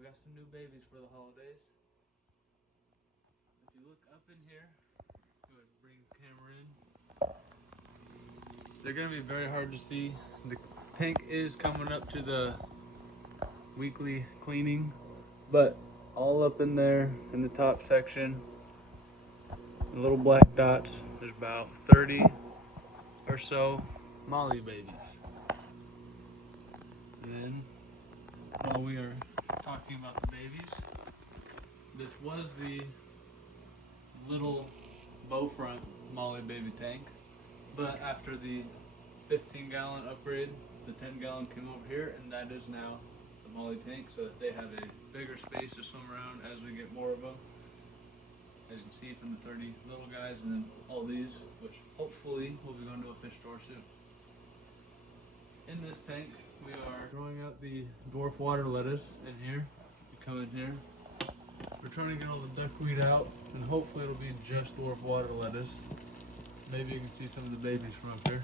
We got some new babies for the holidays. If you look up in here, go ahead and bring the camera in. They're gonna be very hard to see. The tank is coming up to the weekly cleaning, but all up in there in the top section, the little black dots, there's about 30 or so molly babies. And then, while we are talking about the babies, this was the little bow front molly baby tank, but after the 15-gallon upgrade, the 10-gallon came over here, and that is now the molly tank, so that they have a bigger space to swim around as we get more of them. As you can see from the 30 little guys, and then all these, which hopefully will be going to a fish store soon. In this tank, we are growing out the dwarf water lettuce in here. You come in here. We're trying to get all the duckweed out, and hopefully it'll be just dwarf water lettuce. Maybe you can see some of the babies from up here.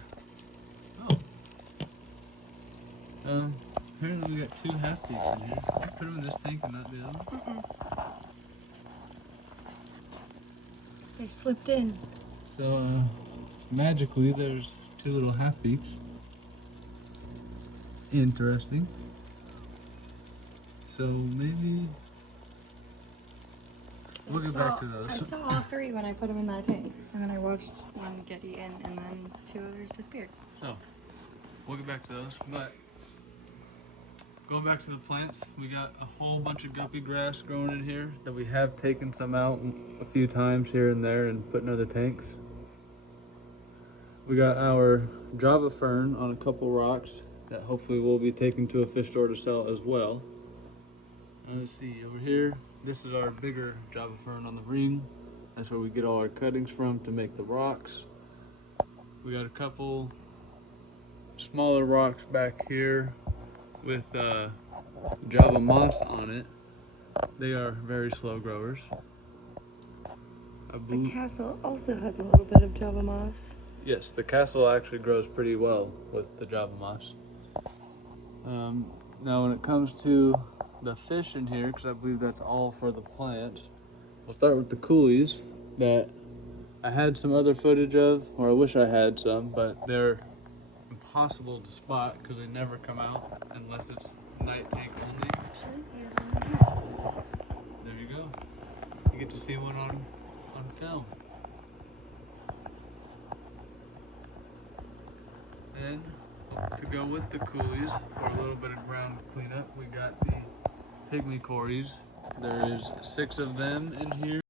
Oh. Apparently we got 2 half-beaks in here. Can I put them in this tank and not the other one? They slipped in. So, magically there's 2 little half-beaks. Interesting. So maybe we'll get back to those. I saw all 3 when I put them in that tank, and then I watched one get eaten, and then 2 others disappeared. So we'll get back to those. But going back to the plants, we got a whole bunch of guppy grass growing in here that we have taken some out a few times here and there and put in other tanks. We got our Java fern on a couple rocks that hopefully we'll be taking to a fish store to sell as well. Let's see, over here, this is our bigger Java fern on the ring. That's where we get all our cuttings from to make the rocks. We got a couple smaller rocks back here with Java moss on it. They are very slow growers. The castle also has a little bit of Java moss. Yes, the castle actually grows pretty well with the Java moss. Now when it comes to the fish in here, because I believe that's all for the plants, we'll start with the coolies that I had some other footage of, or I wish I had some, but they're impossible to spot because they never come out unless it's night tank only. There you go. You get to see one on film. Then, to go with the coolies for a little bit of ground cleanup, we got the Pygmy Quarries. There is 6 of them in here.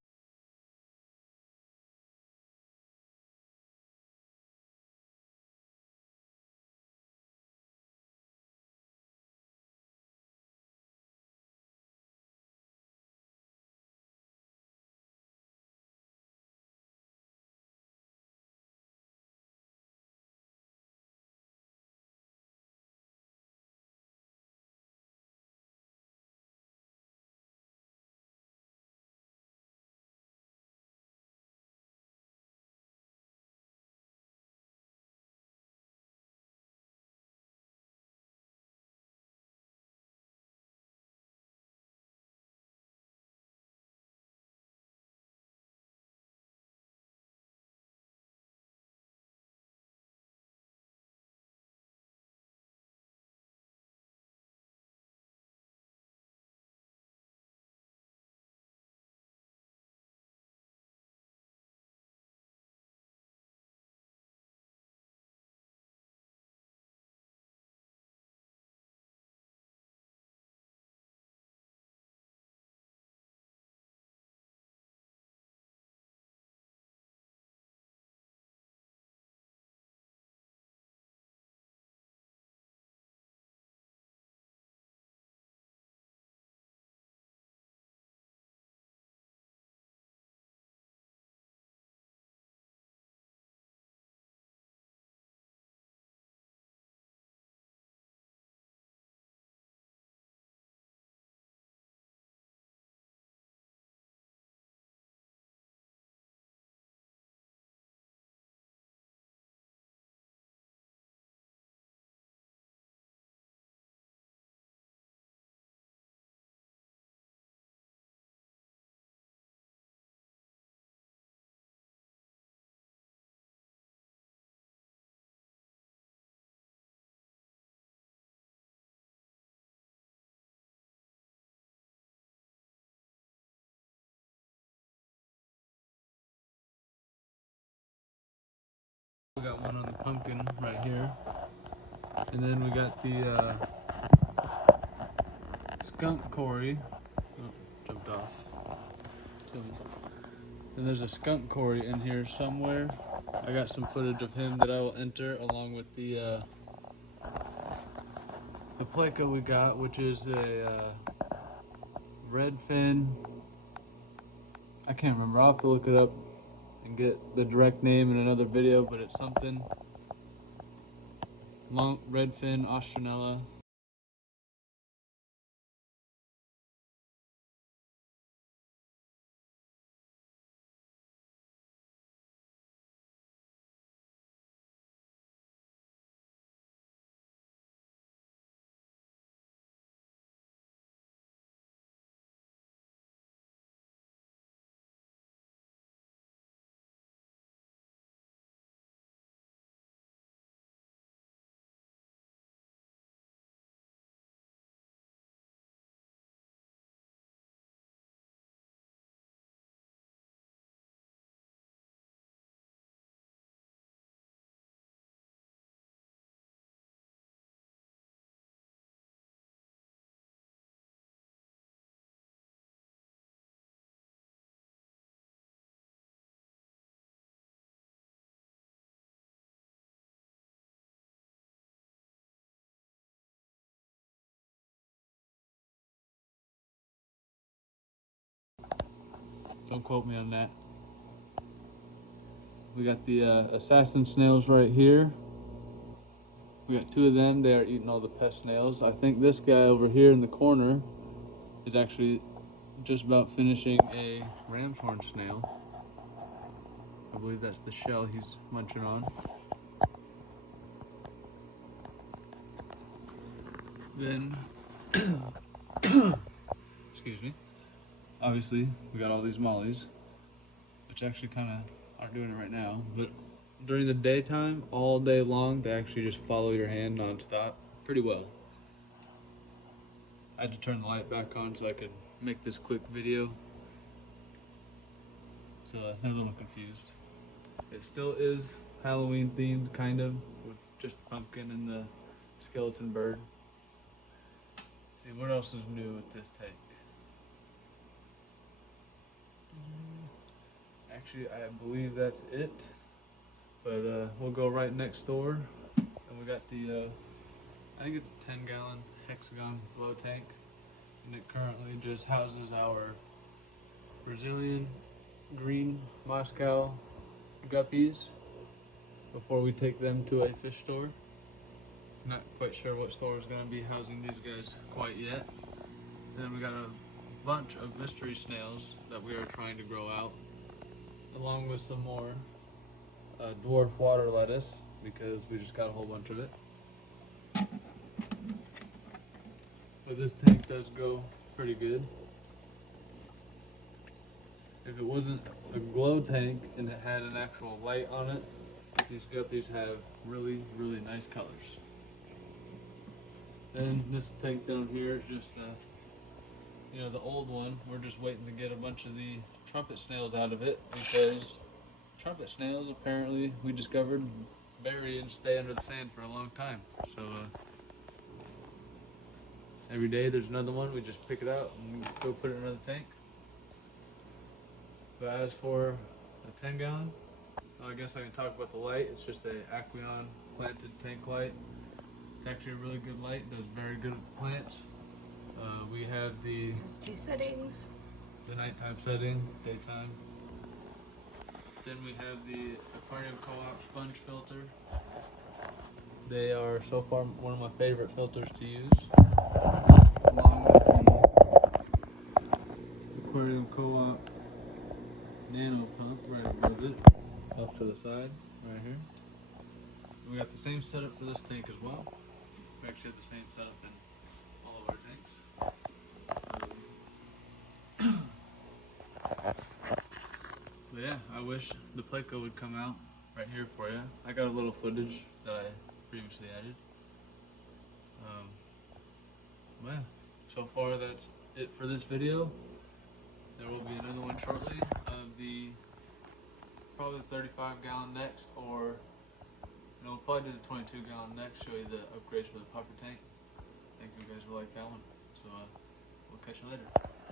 got one on the pumpkin right here. And then we got the skunk Cory. Oh, jumped off. And there's a skunk Cory in here somewhere. I got some footage of him that I will enter along with the Pleco we got, which is a red fin. I can't remember. I'll have to look it up and get the direct name in another video, but it's something. Long red fin Austronella. Don't quote me on that. We got the assassin snails right here. We got two of them. They are eating all the pest snails. I think this guy over here in the corner is actually just about finishing a ram's horn snail. I believe that's the shell he's munching on. Then, excuse me. Obviously, we got all these mollies, which actually kind of aren't doing it right now, but during the daytime, all day long, they actually just follow your hand nonstop pretty well. I had to turn the light back on so I could make this quick video, so they're a little confused. It still is Halloween themed, kind of, with just the pumpkin and the skeleton bird. See, what else is new with this tank? Actually, I believe that's it. But we'll go right next door, and we got the, I think it's a 10-gallon hexagon blow tank, and it currently just houses our Brazilian green Moscow guppies before we take them to a fish store. Not quite sure what store is going to be housing these guys quite yet. And then we got a bunch of mystery snails that we are trying to grow out, along with some more dwarf water lettuce, because we just got a whole bunch of it. But this tank does go pretty good. If it wasn't a glow tank and it had an actual light on it, these guppies have really, really nice colors. Then this tank down here is just the old one. We're just waiting to get a bunch of the trumpet snails out of it, because trumpet snails, apparently, we discovered, bury and stay under the sand for a long time. So every day there's another one, we just pick it out and go put it in another tank. But as for a 10-gallon, I guess I can talk about the light. It's just a Aqueon planted tank light. It's actually a really good light. It does very good with plants. We have There's two settings. the nighttime setting, daytime. Then we have the Aquarium Co-op sponge filter. They are so far one of my favorite filters to use, along with the Aquarium Co-op nano pump right above it, off to the side, right here. We got the same setup for this tank as well. We actually have the same setup in all of our tanks. But yeah, I wish the Pleco would come out right here for you. I got a little footage that I previously added. Well, yeah, so far that's it for this video. There will be another one shortly of the probably 35-gallon next, or And we'll probably do the 22 gallon next, show you the upgrades for the puffer tank. I think you guys will like that one. So we'll catch you later.